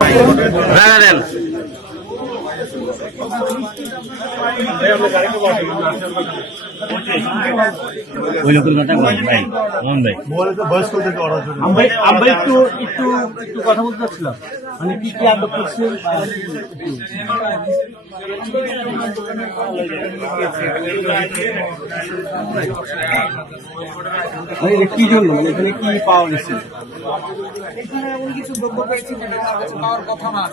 ওই লোকের কথা বলেন ভাই, মোহন ভাই আমরা একটু একটু একটু কথা বলতে চাচ্ছিলাম, মানে কি কি আটক করছে কি জন্য, মানে এখানে কি পাওয়া গেছে? এখানে এমন কিছু দ্রব্য পেয়েছি যেটা আমার কাছে পাওয়ার কথা না,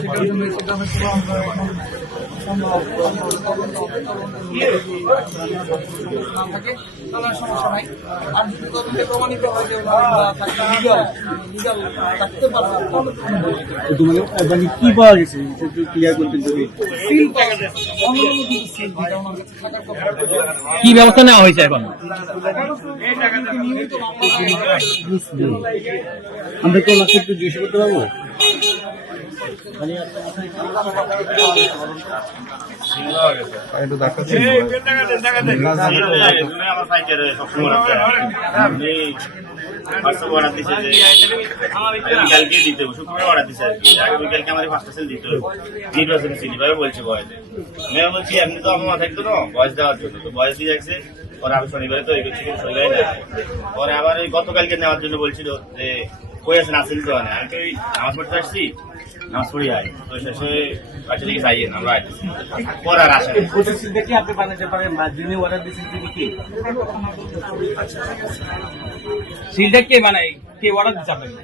সেটার জন্য সেটা হচ্ছে না থাকে তাহলে সমস্যা নাই। আর যদি তদন্তে প্রমাণিত হয় যে লিগাল থাকতে পারবে, মানে কি পাওয়া গেছে একটু ক্লিয়ার করতে যদি সিল পাওয়া গেছে, অনুমোদিত সিল যেটা ওনার কাছে থাকার কথা। কি ব্যবস্থা নেওয়া হয়েছে এখন? নিয়মিত মামলা আমরা তো ওনাকে একটু জিজ্ঞেস করতে পারবো? বিকালকে দিতে হবে, শুক্রবার অর্ডার দিচ্ছে আর কি। আগে বিকালকে আমার 5টা সেল দিতে হবে, নির্বাচনের সিল ভাবে বলছে বয়সে। আমি বলছি এমনি তো আমার মাথায় তো বয়স দেওয়ার জন্য, তো বয়স দিয়ে যাচ্ছে। পরে আমি শনিবারে তো এই করছি, শনিবারে না। পরে আবার ওই গতকালকে নেওয়ার জন্য বলছিল যে কই আসেন, আসেন তো না। আমি তো ওই নামাজ পড়তে আসছি, নামাজ পড়ি আয় তো শেষে বাচ্চা দিকে যাইয়ে আমরা আসছি, পরে আর আসেন। সিলটা কি আপনি বানাতে পারেন বা যিনি অর্ডার দিচ্ছেন তিনি কি? সিলটা কে বানায়, কে অর্ডার দিচ্ছে আপনাকে?